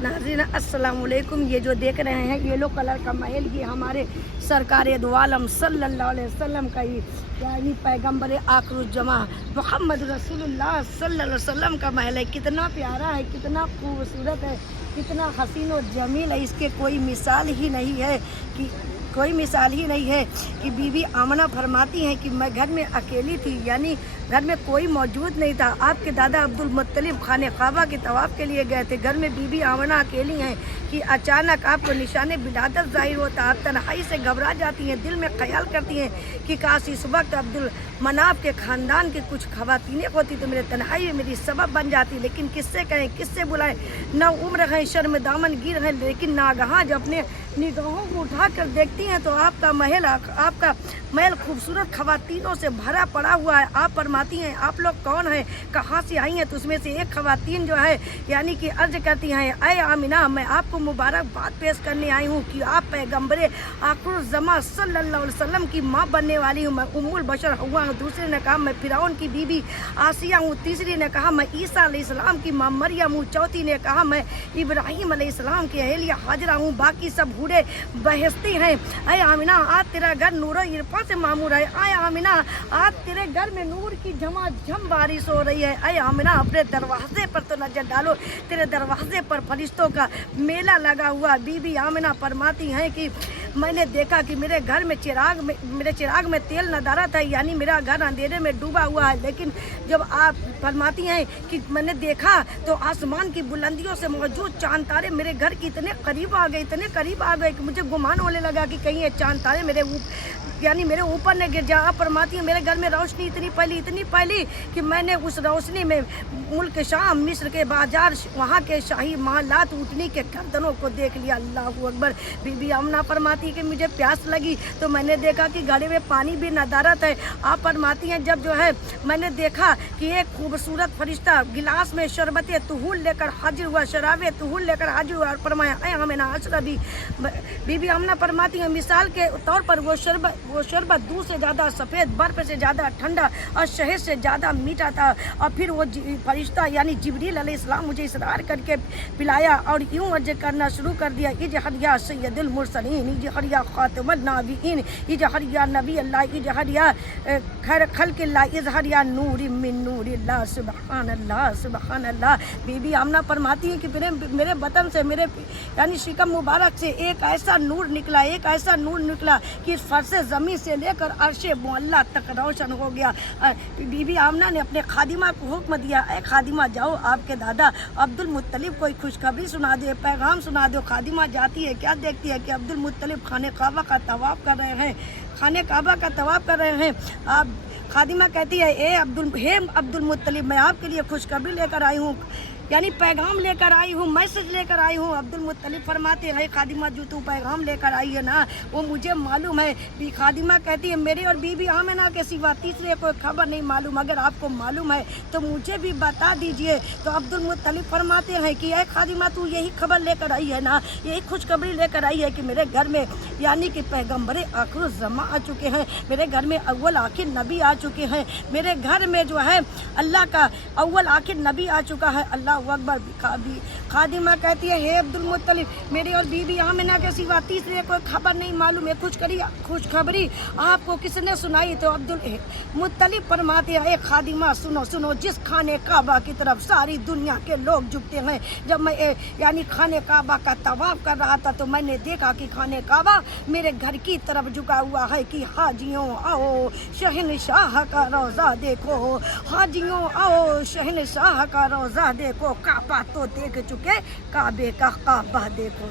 नाज़रीन अस्सलाम वालेकुम। ये जो देख रहे हैं येलो कलर का महल, ये हमारे सरकार दो आलम सल्लल्लाहु अलैहि वसल्लम का ही यानी पैगम्बर आखिरुज़्ज़मा मोहम्मद रसूलुल्लाह सल्लल्लाहु अलैहि वसल्लम का महल है। कितना प्यारा है, कितना खूबसूरत है, कितना हसीन और जमील है। इसके कोई मिसाल ही नहीं है कि बीबी आमना फरमाती हैं कि मैं घर में अकेली थी, यानी घर में कोई मौजूद नहीं था। आपके दादा अब्दुल मुत्तलिब खाने काबा के तवाफ़ के लिए गए थे। घर में बीबी आमना अकेली हैं कि अचानक आपको निशाने विलादत ज़ाहिर होता। आप तन्हाई से घबरा जाती हैं, दिल में ख्याल करती हैं कि काश इस वक्त अब्दुल मनाफ के ख़ानदान की कुछ ख़वातीनें होती तो मेरे तन्हाई में मेरी सबब बन जाती। लेकिन किससे कहें, किससे बुलाएं, ना उम्र है, शर्म दामन गिर है। लेकिन नागहां जब अपने निगाहों को उठा कर देखती हैं तो आपका महल खूबसूरत ख़वातीनों से भरा पड़ा हुआ है। आप फरमाती हैं आप लोग कौन हैं, कहाँ से आई हैं? तो उसमें से एक ख़वातीन जो है यानी कि अर्ज करती हैं, ऐ आमिना, मैं आपको मुबारकबाद पेश करने आई हूँ कि आप पैगम्बर आखिरुज़्ज़मा सल्लल्लाहु अलैहि वसल्लम की माँ बनने वाली हूँ। मैं उम्मुल बशर हव्वा हूँ। दूसरे ने कहा मैं फ़िरौन की बीबी आसिया हूँ। तीसरी ने कहा मैं ईसा अलैहिस्सलाम की माँ मरियम हूँ। चौथी ने कहा मैं इब्राहीम अलैहिस्सलाम की अहलिया हाजरा हूँ। बाकी सब बूढ़े बहसती हैं। ऐ आमिना, आज तेरा घर नूर इरफा से मामूर है। ऐ आमिना, आज तेरे घर में नूर की झमाझम बारिश हो रही है। ऐ आमिना, अपने दरवाजे पर तो नजर डालो, तेरे दरवाजे पर फरिश्तों का मेला लगा हुआ। बीबी आमिना फरमाती हैं कि मैंने देखा कि मेरे चिराग में तेल नदारत है, यानी मेरा घर अंधेरे में डूबा हुआ है। लेकिन जब आप फरमाती हैं कि मैंने देखा तो आसमान की बुलंदियों से मौजूद चांद तारे मेरे घर की इतने करीब आ गए कि मुझे गुमान होने लगा कि कहीं ये चांद तारे मेरे ऊपर न गिर जाए। आप फरमाती हैं मेरे घर में रोशनी इतनी फैली कि मैंने उस रोशनी में मुल्क शाम, मिस्र के बाजार, वहाँ के शाही महलात, ऊँटनी के गर्दनों को देख लिया। अल्लाहू अकबर। बीबी आमना फरमाती कि मुझे प्यास लगी तो मैंने देखा कि घड़े में पानी भी नदारत है। आप फरमाती हैं जब जो है मैंने देखा कि एक खूबसूरत फरिश्ता गिलास में शरबत तुहुल लेकर हाजिर हुआ, शराबे तुहुल लेकर हाजिर हुआ और फरमाया ऐ आमिना अशरबी। बीबी आमना फरमाती हैं मिसाल के तौर पर वो शरबत दूध से ज़्यादा सफ़ेद, बर्फ़ से ज़्यादा ठंडा और शहद से ज़्यादा मीठा था। और फिर वो फरिश्ता यानी जिब्रील अलैहिस्सलाम मुझे इसरार करके पिलाया और यूँ अर्ज करना शुरू कर दिया, इजहर या सैयदुल मुरसलीन, इजहर या खातिमुन नबीयीन, इजहर या नबी अल्लाह, इजहर या खैर खल्क़िल्लाह, इजहर या नूर मिन नूरिल्लाह, सुबहानल्लाह सुबहानल्लाह। बीबी आमना फरमाती है कि मेरे बतन से, मेरे यानी शिकम मुबारक से एक ऐसा नूर निकला कि फर्श ज़मीन से लेकर अर्शे मुअल्ला तक रोशन हो गया। बीबी आमना ने अपने खादिमा को हुक्म दिया, ऐ खादिमा जाओ आपके दादा अब्दुल मुत्तलिब कोई खुशखबरी सुना दे, पैगाम सुना दो। खादिमा जाती है, क्या देखती है कि अब्दुल मुत्तलिब खाने काबा का तवाफ़ कर रहे हैं। आप खादिमा कहती है हे अब्दुल मुत्तलिब, मैं आपके लिए खुशखबरी लेकर आई हूँ, यानी पैगाम लेकर आई हूँ, मैसेज लेकर आई हूँ। अब्दुल मुत्तलिब फरमाते हैं खादिमा जो तू पैगाम लेकर आई है ना वो मुझे मालूम है। खादिमा कहती है मेरे और बीबी आमिना के सिवा तीसरे कोई खबर नहीं मालूम, अगर आपको मालूम है तो मुझे भी बता दीजिए। तो अब्दुल मुत्तलिब फरमाते हैं कि ऐ खादिमा तू यही खबर लेकर आई है ना, यही खुशखबरी लेकर आई है कि मेरे घर में यानी कि पैगम्बर आखिरुज़्ज़मा आ चुके हैं, मेरे घर में अव्वल आखिर नबी आ चुके हैं, मेरे घर में जो है अल्लाह का अव्वल आखिर नबी आ चुका है। अल्लाह अकबर। खादिमा कहती है हे अब्दुल मुत्तलिब, मेरी और बीबी आमिना के सिवा तीसरे कोई खबर नहीं मालूम है, खुशखबरी आपको किसने सुनाई? तो अब्दुल मुत्तलिब फरमाते हैं खादिमा सुनो, जिस खाने काबा की तरफ सारी दुनिया के लोग झुकते हैं, जब मैं यानी खाने काबा का तवाफ कर रहा था तो मैंने देखा कि खाने काबा मेरे घर की तरफ झुका हुआ है कि हाजियों आओ शहनशाह का रोज़ा देखो, हाजियों आओ शहनशाह का रोज़ा देखो, काबा तो देख चुके, काबे का काबा देखो।